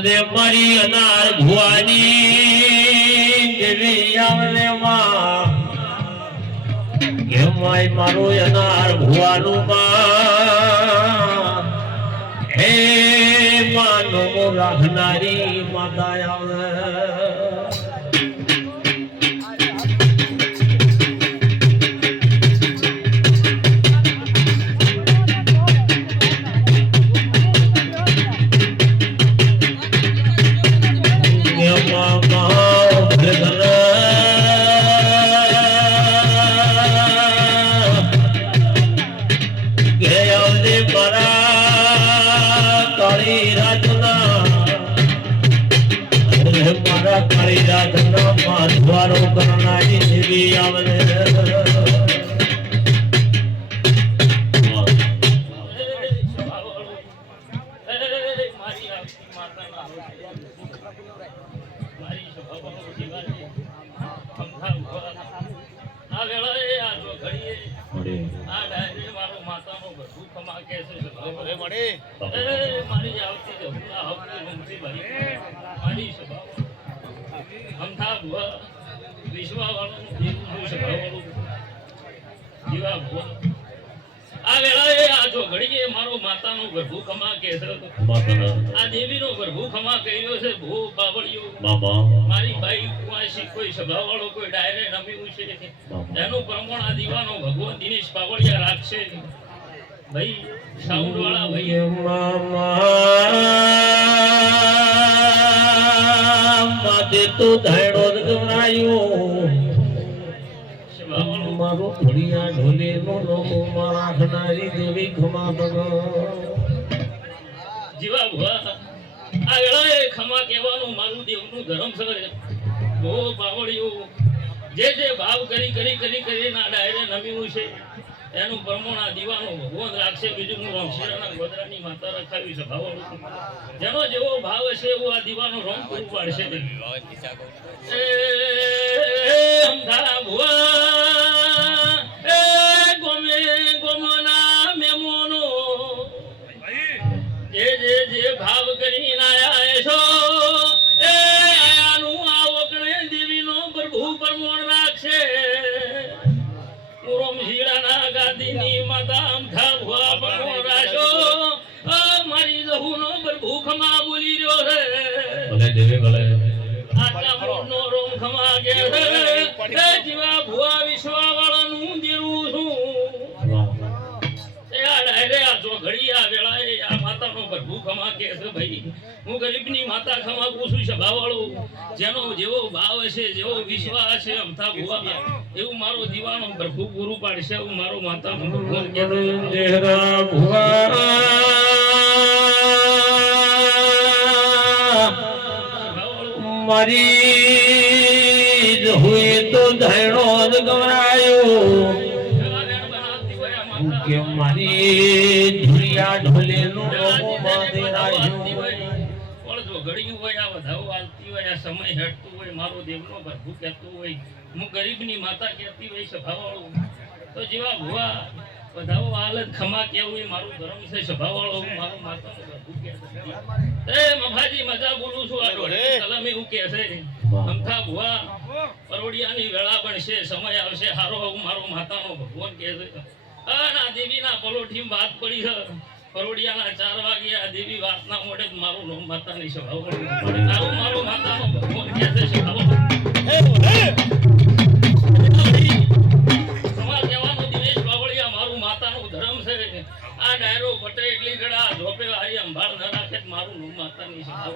આવલે મારી અનાર ભુવાની. દેવી આવલે માં. એમાંય મારો અનાર ભુવાનું માં. હે માનો રાખનારી માતા આવે આવજે મારા કાળી રાજના. મારા કાળી રાજના માધવારો કરનારી દેવી આવલે આ વેળાએ આ જો ઘડીએ મારો માતાનો ગર્ભુ ખમા કે આ દેવીનો ગર્ભુ ખમા કર્યો છે ભૂ બાવળિયો મારી બાઈ કુવાસી કોઈ સભાવાળો કોઈ ડાયરે છે. એનું પ્રમાણ આ દીવાનો ભગવાન દિનેશ પાવળિયા રાખશે ભાઈ સાઉન્ડ વાળા ભાઈ. માતે તો ધાયડો ગવરાયો મારો ઘડિયા ઢોલે નો લોકો મારા ખનારી દેવી ખમા બગ જીવા ભવા. આ વેળાએ ખમા કહેવાનું મારું દેવનું ધર્મ છે. બહુ પાવળિયું. જે જે ભાવ કરી કરી કરી કરી ના ડાયરે નમ્યું છે. એનું પ્રમાણ આ દીવાનો ભગવાન રાખશે બીજું હું રમશીરાના ગોદરાની માતા રખાવી છે ભાવ જેનો જેવો ભાવ હશે એવો આ દીવાનો રંગ પૂરું પાડશે એ ભુવા એ ગોમે ગોમના મેમોનો. જે જે જે ભાવ કરીને આયા છો શીળાના ગાદીની માતા અમથા રાજો. આ મારી લહુનો પ્રભુ ખમા બોલી રહ્યો રે ભલે દેવી ભલે. આટલા મોટનો રોમ ખમા રે જીવા ભુવા વિશ્વા કે ભાઈ હું ગરીબની માતા ખમા પૂછું છે ભાવાળું જેનો જેવો ભાવ હશે જેવો વિશ્વાસ છે અમથા ભૂવા એવું મારો દીવાનો પ્રભુ પૂરું પાડશે એવું મારો માતા ભુવા મારી હોય તો ધૈણો ગવરાયો. કે મારી ધુરિયા ઢોલે નું નમો માથે રાખ્યું પણ હોય આ વધારો હાલતી હોય આ સમય હેઠતું હોય મારો દેવનો પ્રભુ કહેતું હોય હું ગરીબની માતા કહેતી હોય સભાવાળો. તો જેવા ભુવા વધાવો હાલ ખમા કેવું એ મારું ધર્મ છે સભાવાળો હું મારો માતાનો પ્રભુ કહેતો. એ મફાજી મજા બોલું છું આ ડોળે કલમ એવું કહે છે. અમથા ભુવા પરોડિયાની વેળા બનશે સમય આવશે હારો હું મારો માતાનો ભગવાન કહે છે આ ના દેવીના પલોઠી વાત પડી છે પરોડિયાના ચાર વાગે આ દેવી વાતના મોઢે જ મારું નામ માતાની સભા આવું મારો માતાનો ભગવાન કહે છે સભા? તમારે કહેવાનું દિનેશ બાવળિયા મારું માતાનું ધર્મ છે. આ ડાયરો પટે એટલી ગળા ઝોપે હારી અંભાળ ન રાખે મારું નામ માતાની સભા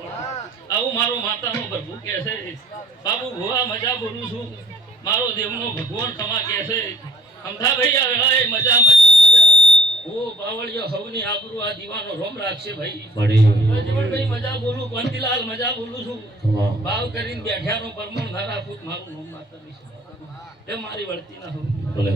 આવું મારો માતાનો પ્રભુ કહે છે. બાબુ ભુવા મજા બોલું છું. મારો દેવનો ભગવાન કમા કહે છે. અમથા આ વેળાએ મજા મજા ઓ બાવળિયો સૌની આબરૂ આ દીવાનો રોમ રાખશે ભાઈ. જીવનભાઈ મજા બોલું પંતીલાલ મજા બોલું છું. ભાવ કરીને બેઠ્યાનો પરમણ મારું એ મારી વળતી ના હોવું